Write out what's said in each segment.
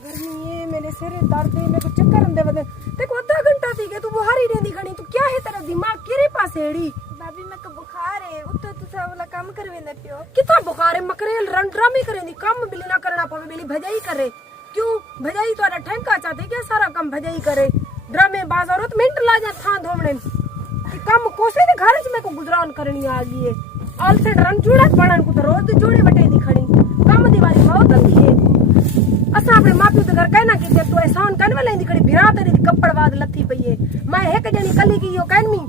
गर्मी है, मेरे सिर दर्द है, मेरे को चक्कर आंदे बदे। देखो आधा घंटा थी के तू बुहारी रहंदी खणी, तू क्या है तेरा दिमाग केरे पास हेड़ी? भाभी मैं को बुखार है, उतो तू सा वाला काम करवेंदा पियो। कितना बुखार है? मकरेल ड्रामे करेंदी, काम बिली ना करना पवे, बिली भजाई करे। क्यों भजाई तो ठंका चाहते क्या? सारा काम भजाई करे, ड्रामे बाज औरत मिनट ला जा था धोमने कि काम कोसे ने घर में को गुजरान करनी आ गई है। ऑल से रंग चूड़ा पड़न को तो रोज जोड़े बटे दी खड़ी, काम दीवारी बहुत अंधी है। असा अपने मापियो के घर कहना कि तू एहसान करने वाले दी खड़ी भिरा तेरी कपड़ वाद लथी पई है। मैं एक जनी कली की यो कहनमी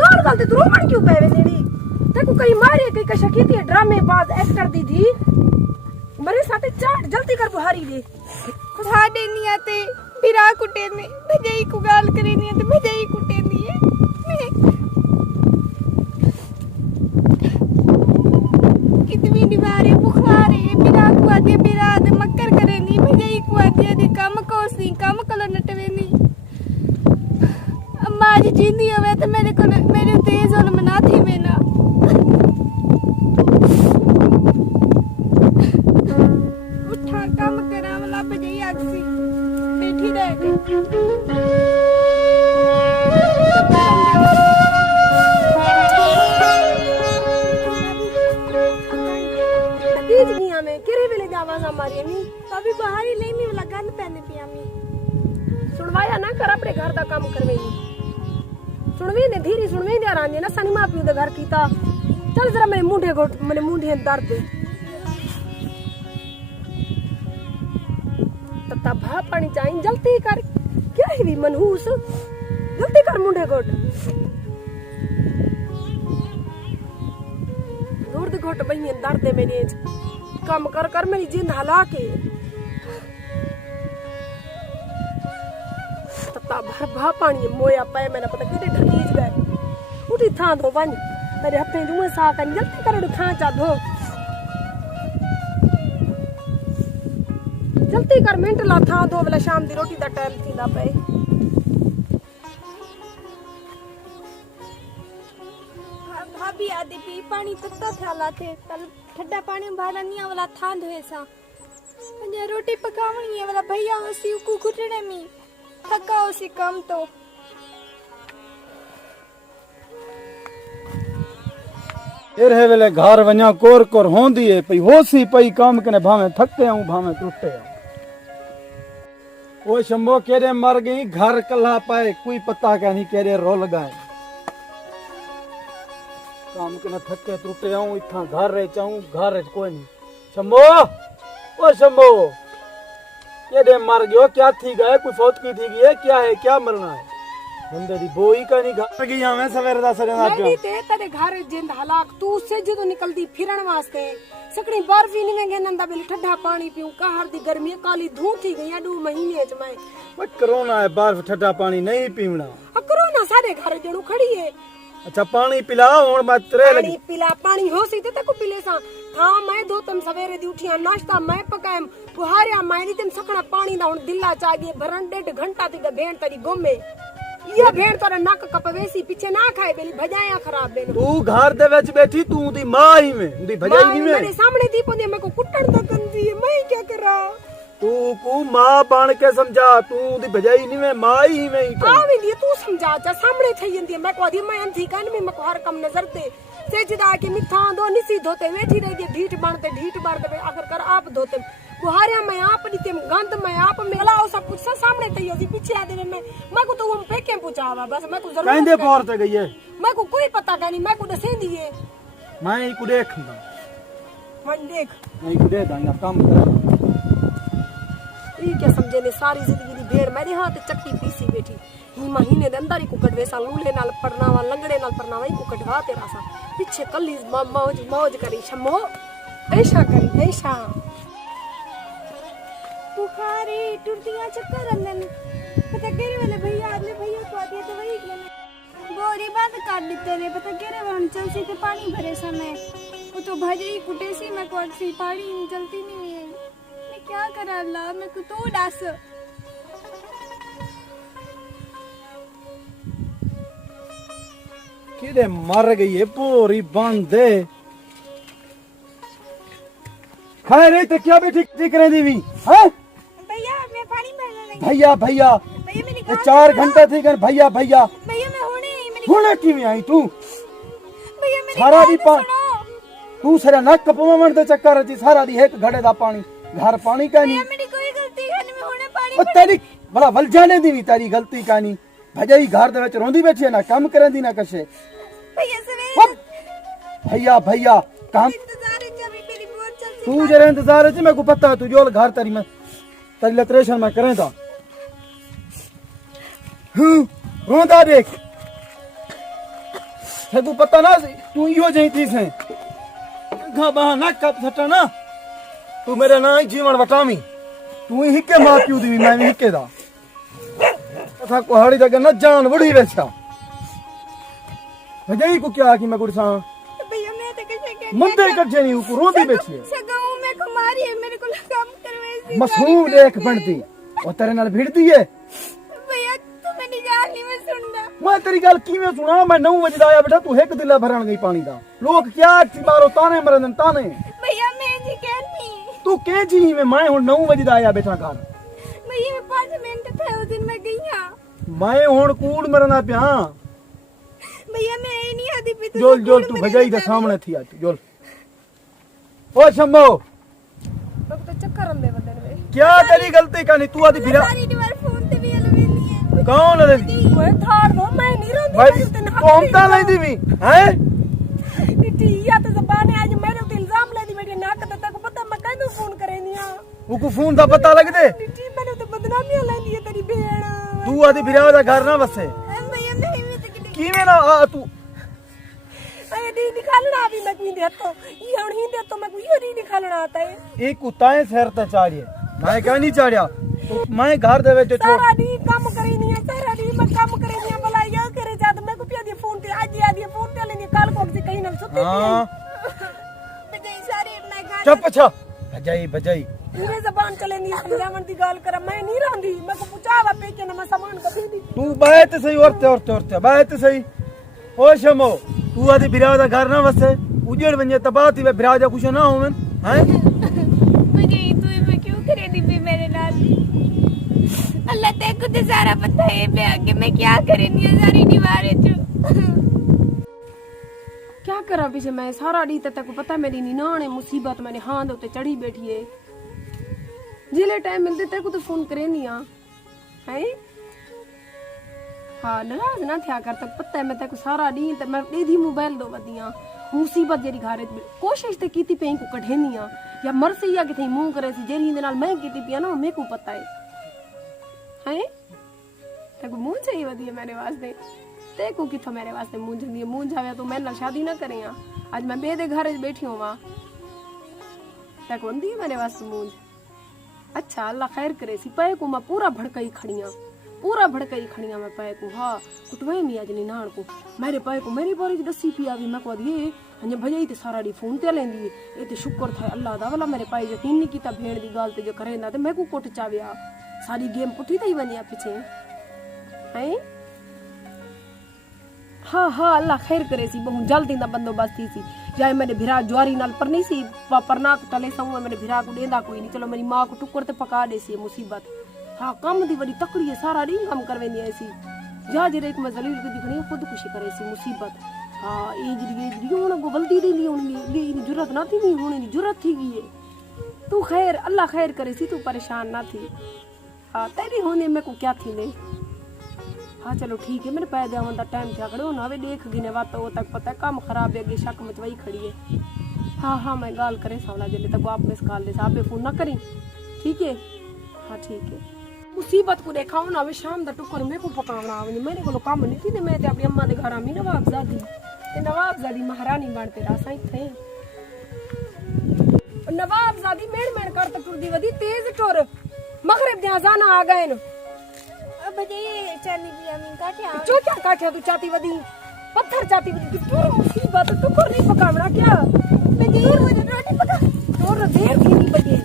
गाल गाल ते तू रोमन क्यों पेवे तेरी? देखो कई मारे कई का शकीती है, ड्रामे बाज एक्टर दी थी मेरे साथे चाट जल्दी कर बुहारी दे। खुदा दे नहीं आते बिरा कुटे ने भजाई को गाल करे नहीं आते, भजाई कुटे नहीं है। कितनी बीमारी बुखार है, बिरा को आदे बिरा दे मक्कर करे नहीं, भजाई को आदे दे काम कोसी काम कलो नटवे नहीं। अम्मा आज जींदी होवे तो मेरे तेज और मना थी में ना उठा काम करा वाला भजाई आगसी बैठी रह गई। में केरे वेले जावा हमारी नी अभी बाहरी लेनी वाला गंद पहने पिया मी सुनवाया ना कर अपने घर दा काम करवे सुनवी ने धीरे सुनवी दे रांदे ना सनी मां पियो दे घर कीता। चल जरा मेरे मुंडे को मेरे मुंडे दर्द तता भा पानी चाहिए जल्दी कर, क्या है भी मनहूस जल्दी कर मुंडे गोट दूर दे गोट बहिए दर्द है मेरे काम कर कर मेरी जिंद हला के तता भर भा पानी मोया पे मैंने पता कितने ढलीज गए। उठी था धो बन तेरे हथे जुए सा कर जल्दी कर उठ था चा धो जल्दी कर मिनट ला था धो वाला शाम दी रोटी दा टाइम थींदा पे। भाभी आदि पी पानी तत्ता थाला थे तल ठड्डा पानी भाड़ा नहीं वाला था धोए सा पंजा रोटी पकावनी है वाला भैया उसी को घुटने में थका उसी काम तो एरे वेले घर वञा कोर कोर होंदी है पई होसी पई काम कने भावे थके आऊं भावे टूटे आऊं। ओ शंभो केरे मर गई घर कल्ला पाए कोई पता क्या नहीं केरे रो लगाए काम कने थके टूटे आऊं इथा घर रह चाऊं घर रह कोई नहीं। शंभो ओ शंभो केरे मर गयो क्या थी गए कोई फौत की थी गई है क्या है क्या मरना है बंदे दी बोई का नहीं घर गई हमें सवेरे दा सजना नहीं ते तेरे घर जिंद हलाक तू उससे जदों निकलदी फिरन वास्ते सकड़ी बर्फ ही नहीं में नंदा बिल ठंडा पानी पीऊं कहर दी गर्मी काली धूं थी गई 2 महीने च मैं बट कोरोना है बर्फ ठंडा पानी नहीं पीवना कोरोना सारे घर जणू खड़ी है। अच्छा पानी पिला और मैं तेरे पानी पिला पानी हो सी ते को पिले सा हां मैं दो तुम सवेरे दी उठिया नाश्ता मैं पकाएम बुहारिया मैं नी तुम सकड़ा पानी दा हुन दिल्ला चागे भरन 1.5 घंटा थी भेड़ तेरी गोमे ये भेड़ तोरे नक कपवेसी पीछे ना खाए बेली भजाया खराब बेन तू घर दे विच बैठी तू दी मां ही में दी भजाई नहीं में मेरे सामने थी पोंदे मैं को कुटण तो कंदी है मैं क्या करा तू को मां बन के समझा तू दी भजाई नहीं में मां ही में ही आवे दी तू समझा जा सामने थई जंदी मैं को आधी मैं अंधी कान में को हर कम नजर दे सेजदा के मिठा दो निसी धोते बैठी रही दे ढीठ बाण दे आखिर कर आप धोते बुहारिया मैं आप दी गंद मैं आप मिलाओ सब कुछ सामने तई होती पीछे आ दे मैं को तो हम फेंके पूछावा बस मैं को जरूर कहंदे पोर ते गई है मैं को कोई पता नहीं मैं को दसे दिए मैं ही को देखदा मन देख मैं को दे दांगा काम कर ई क्या समझे ने सारी जिंदगी दी भेड़ मेरे हाथ चक्की पीसी बैठी ही महीने दे अंदर ही को कटवे सा लूले नाल परनावा लंगड़े नाल परनावा ही को कटवा तेरा सा पीछे कल्ली मौज मौज करी शमो ऐसा करी ऐसा बुखारी टुटियां चक्कर अंदर पता केरे वाले भैया आदले भैया को आदे तो वही के बोरी बात काट देते रे पता केरे वन चलसी ते पानी भरे समय वो तो भजई कुटेसी मैं कोट सी पानी जलती नहीं है मैं क्या करा अल्लाह मैं को तो डास किदे मर गई है पूरी बांध दे खैर रे ते क्या बैठी दिख रही दी हैं भैया भैया भैया भैया मेरी ये बात 4 सुनो। घंटे थी गए भैया भैया भैया मैं होने ही मेरी हुणे किवें आई तू भैया मेरी सारा बात दी तो पा सुनो। तू सारा नक पवावण दे चक्कर च सारा दी एक घड़े दा पानी घर पानी का नहीं भैया मेरी कोई गलती है नहीं मैं होने पानी ओ तेरी भला वल जाने दी भी तेरी गलती का नहीं भजाई घर दे विच रोंदी बैठी है ना काम करंदी ना कशे भैया सवेरे ओ, भैया भैया काम इंतजार है जब मेरी बहुत चल तू जरा इंतजार है मेरे को पता है तू जोल घर तेरी मैं तेरी लतरेशन मैं करें दा रोंदा देख है तू पता ना तू इहो जही थी से घा बहाना कब सटा ना तू मेरे ना ही जीवन वटामी तू ही हिके मां प्यू दी मैं भी हिके दा अथा कोहाड़ी जगह ना जान वड़ी वेछा भजाई को क्या की मैं गुरसा भैया मैं तो कैसे क्या मंदे कज्जे नहीं को रोंदी बैठी है सगाऊ में कुमारी है मेरे को काम करवाई मसूम देख बनती और तेरे नाल भिड़ती है भैया तू मेरी जान नहीं मैं सुनदा मैं तेरी गल किवें सुना मैं 9 बजे आया बेटा तू एक दिला भरण गई पानी दा लोग क्या थी बारो ताने मरन ताने भैया मैं जी कहनी तू के जी में मैं हुन 9 बजे आया बेटा घर भैया मैं 5 मिनट थे उस दिन मैं गई हां मैं हुन कूड़ मरना पिया भैया मैं ये नहीं आती भी जोल जोल तू भजाई दे सामने थी आ तू जोल ओ शंभो मैं तो चक्कर अंदे बंदे ने क्या तेरी गलती का नहीं तू आदी फिरा सारी दीवार फोन ते भी अलवेली है कौन ले ओए थार दो मैं नहीं रोंदी भाई तू हमता लेंदी भी हैं इटी या तो जबान आज मेरे ऊपर इल्जाम लेदी मेरी नाक ते तक पता मैं कहनो फोन करेनी आ उको फोन दा पता लग दे इटी मैंने तो बदनामी लेंदी है तेरी बेड़ा तू आदी फिरा दा घर ना बसे भैया नहीं मैं तो किसी किवें ना आ तू अरे दी निकालना अभी मैं कोई दे तो ये हुन ही दे तो मैं कोई री निकालना आता है एक कुत्ताए सिर ते चाड़िए मैं क्या नहीं चाड़िया तो मैं घर दे विच छोड़ सारा दी काम करेनी है सारा दी मैं काम करेनी है भला या करे जा तो मैं को पिया दी फोन ते आज आ दी फोन ते लेनी काल को से कहीं ना सुते हां बजाई सारी मैं घर चुप छा भजाई भजाई मेरे जबान चलेनी समझावन दी गाल कर मैं नहीं रहंदी मैं को पूछावा पे के ना मैं सामान कभी दी तू बात सही औरते बात सही ओ शमो तू आदी बिरा दा घर ना बसे उजड़ बने तबाती वे बिरा जा कुछ ना होवन हैं बजाई तू मैं क्यों करे दी भी मेरे नाल अल्लाह ते को ते सारा पता है पे आगे मैं क्या करेनी है सारी दीवारें जो क्या करा पीछे मैं सारा दी तक को पता मेरी निनाण है मुसीबत मैंने हां दे उते चढ़ी बैठी है जिले टाइम मिलते ते को तो फोन करे नहीं आ हैं हाँ नाराज ना थिया कर तक पता है मैं तेको सारा दी ते मैं दे दी मोबाइल दो वदियां मुसीबत जेरी घारे कोशिश ते कीती पे को कढेनिया या मर से या किथे मुंह करे सी जेरी दे नाल मैं कीती पिया ना मेरे को पता है हैं तेको मुंह चाहिए वदिया मेरे वास्ते तेको किथो मेरे वास्ते मुंह जंदी मुंह जावे तो मैं ना शादी ना करेया आज मैं बेदे घर बैठी हुआ तेको अंदी मेरे वास्ते मुंह अच्छा अल्लाह खैर करे सी पे को मैं पूरा भड़कई खड़िया मैं पे को हां कुटवे मी आज निनाण को मेरे पे को मेरी बारी दसी पिया भी मैं को दिए हने भजाई ते सारा दी फोन ते लेंदी ए ते शुक्र था अल्लाह दा वाला मेरे पाई यकीन नहीं कीता भेड़ दी गाल ते जो करेंदा ते मैं को कोट चाविया सारी गेम पुठी तई वनिया पीछे हैं हाँ अल्लाह खैर करे सी बहु जल्दी दा बंदोबस्त थी सी जाए मेरे भिरा ज्वारी नाल पर नहीं सी परना तले सऊ मेरे भिरा को देंदा कोई नहीं चलो मेरी मां को टुकर ते पका दे सी मुसीबत हाँ कम दी बड़ी तकड़ी है सारा दिन काम करवेंदी ऐसी जा जरे एक मैं जलील को दिखणी खुद खुशी करे सी मुसीबत हाँ ये हुन को गलती दे ली हुन ये जरूरत ना थी नहीं होने की जरूरत थी गई है तू खैर अल्लाह खैर करे सी तू परेशान ना थी हाँ तेरी होने में को क्या थी ले हाँ चलो ठीक है मेरे पैदे आवन दा टाइम क्या करो ना वे देख गिने बात वो तक पता है काम खराब है शक मच वही खड़ी है हाँ मैं गाल करे सावला जले तक आप मिस कॉल दे साहब फोन ना करी ठीक है हाँ ठीक है मुसीबत को देखा ना वे शाम दा टुकर मेरे को पकावना आवनी मेरे को काम नहीं थी मैं ते अपनी अम्मा दे घर आमी नवाबजादी महारानी बनते रासा थे नवाबजादी मेड़ कर तक टुरदी वदी तेज टुर मगरिब दे अजान आ गए न अब ये चली भी हम काटिया जो क्या काटिया तू चाती वदी पत्थर चाती वदी तू मुसीबत तू को नहीं पकावना क्या मैं देर मुझे रोटी पका और देर की नहीं बजे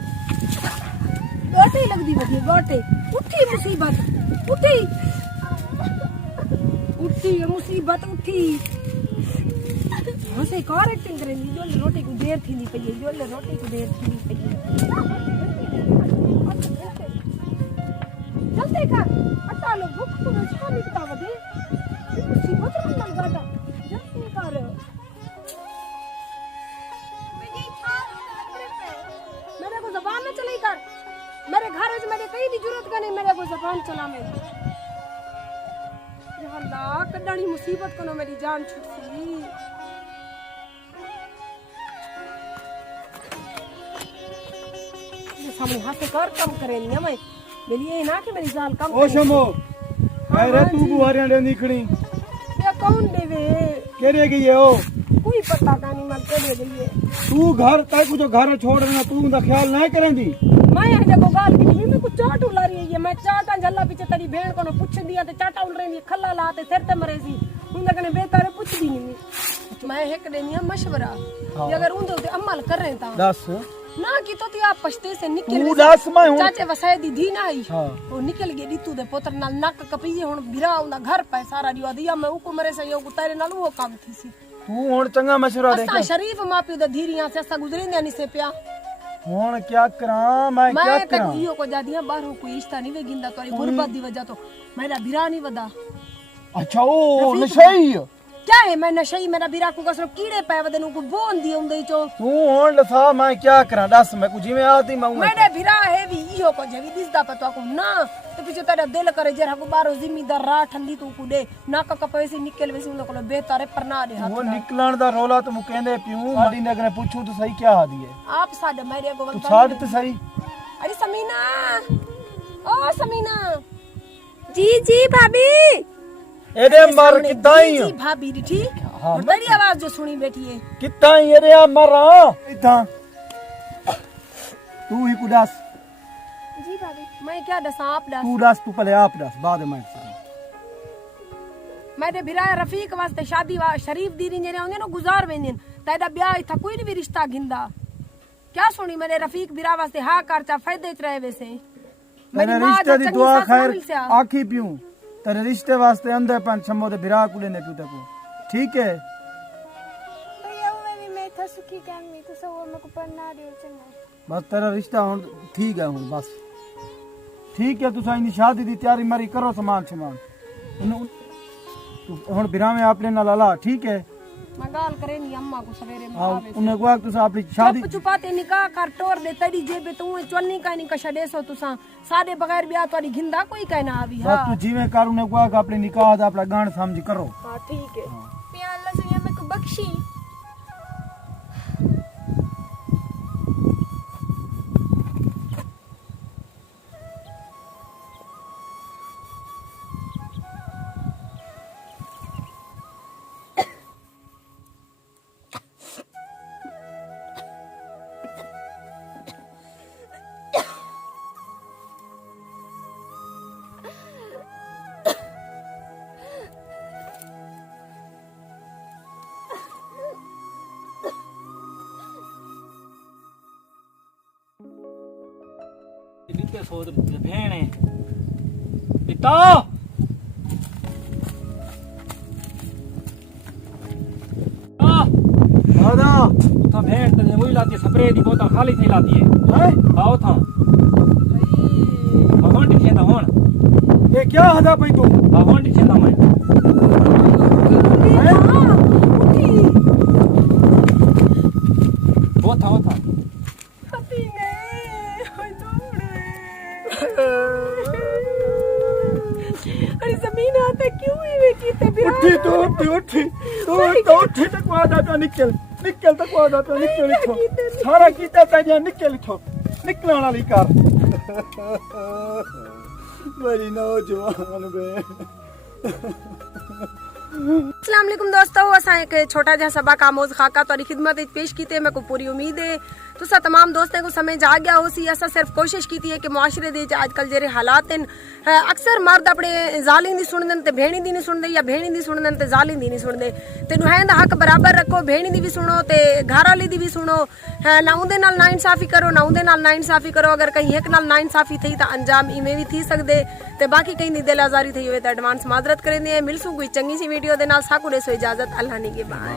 गोटे लगदी वदी गोटे उठी मुसीबत उठी मुसीबत उठी हाँ से एक और एक्टिंग करेंगी जो रोटी को देर थी नहीं पई जो रोटी को देर थी नहीं पई चलाई कर मेरे घर में मेरे कहीं की जरूरत का नहीं मेरे को जबान चला में अल्लाह कड्डानी मुसीबत को मेरी जान छूट सी सामने हाथ से कर कम करे नहीं मैं मेरी ये ना कि मेरी जान कम ओ शमो अरे तू गुवारियां दे निकली ये कौन देवे केरे गई है ओ कोई पता का नहीं मैं केरे गई है तू घर तक जो घर छोड़ रहा तू उनका ख्याल नहीं करेंदी मैं यहाँ जगह गाल की मैं कुछ चाट उला रही है मैं चाटा झल्ला पीछे तेरी भेड़ को पूछ दिया ते चाटा उल रही खल्ला लाते सिर ते मरे सी उनका कने बेतारे पूछ दी नहीं मैं एक देनी मशवरा कि अगर उनदे उते अमल कर रहे ता दस ना की तो आप पछते से निकल तू दस मैं हूं चाचे वसाए दी धी ना आई हां वो निकल गई दीतू दे पुत्र नाल नक कपीए हुन बिरा उना घर पे सारा दिया दिया मैं उको मरे से यो तारे नाल वो काम थी सी तू हुन चंगा मशवरा दे असा शरीफ मापियो दे धीरियां से असा गुजरिंदे नहीं से पिया हुन क्या करा मैं क्या करा मैं यो को जादिया बाहरों कोई रिश्ता नहीं वे गिंदा करी गुरबत दी वजह तो मेरा बिरा नहीं वदा अच्छा ओ नशई क्या है मैं नशई मेरा बिरा को कसरो कीड़े पे वदन को बोन दी उंदे चो तू हुन लसा मैं क्या करा दस मैं को जिਵੇਂ आती मैं मेरे बिरा है भी यो को जेवी दिसदा पतो को ना तो पीछे तेरा दिल करे जरा को बारो जिम्मेदार रा ठंडी तू कुडे ना का कपैसी निकल वेसी उंदे को बेतारे परना दे हाथ वो निकलन दा रोला तो मु कहंदे पियूं मडी ने अगर पूछू तो सही क्या हादी है आप साडे मेरे को तू साड तो सही अरे समीना ओ समीना जी जी भाभी एदे मर किदाई जी भाभी ठीक और तेरी आवाज जो सुनी बैठी है किदाई एदे मरा इदा तू ही कुदास जी भाभी मैं क्या दसा आप दस तू दस तू पहले आप दस बाद में मेरे बिरा रफीक वास्ते शादी वा शरीफ दीरी जने होंगे ना गुजार वेंदन तेरा ब्याह था कोई भी रिश्ता गिंदा क्या सुनी मेरे रफीक बिरा वास्ते हा करचा फायदे च रहे वैसे मेरे रिश्ते दी दुआ खैर आखी पियूं तेरे रिश्ते वास्ते अंदर पन छमो दे बिरा को लेने पियो तको ठीक है भैया वो मेरी मैं था सुखी करनी तो सब वो मेरे को पढ़ना दियो चंगा बस तेरा रिश्ता हुन ठीक है हुन बस ठीक है तू साईं दी शादी दी तैयारी मारी करो सामान तू हुन बिरा में आप लेना लाला ठीक है मैं गाल करे नहीं अम्मा को सवेरे में हां आवे उन्हें को तू अपनी शादी चुप चुपाते निकाह कर तोड़ दे तेरी जेब तू चलनी का नहीं कशा देसो तुसा सादे बगैर ब्याह तोरी घिंदा कोई कहना आवी हां तू जीवे कर उन्हें को अपने निकाह दा अपना गान समझ करो हां ठीक है पिया अल्लाह से मेरे को बख्शी इनके सोच भेण है पिता दादा तो भेण तो वही लाती है स्प्रे दी बोतल खाली थी लाती है आओ था भगवान दिखे था हुन ये क्या हदा पई तू भगवान दिखे था मैं वो था पति नहीं अरे जमीन आता क्यों ही वे कीते उठी तो उठी तक वादा तो निकल तक वादा तो निकल इथों सारा कीता ताजा निकल इथों निकलण वाली कर मेरी नौजवान बे अस्सलाम वालेकुम दोस्तों असा एक छोटा जहा सबक आमोज खाका तोरी खिदमत पेश कीते मेरे को पूरी उम्मीद है तुसा तमाम दोस्तों को समझ आ गया हो सी असा सिर्फ कोशिश की है कि मुआशरे दे आजकल जेरे हालात हैं अक्सर मर्द अपने जालिम दी सुनदन ते भेणी दी नहीं सुनदे या भेणी दी सुनदन ते जालिम दी नहीं सुनदे ते नुहैंद हक बराबर रखो भेणी दी भी सुनो ते घर वाली दी भी सुनो ना उंदे नाल नाइंसाफी करो ना उंदे नाल नाइंसाफी करो अगर कहीं एक नाल नाइंसाफी थी तो अंजाम इवें भी थी सकदे ते बाकी कहीं दी दिल आजारी थी होवे तो एडवांस माजरत करेंदे मिलसू कोई चंगी सी वीडियो दे नाल साकू देसो इजाजत अल्लाह ने के बाय।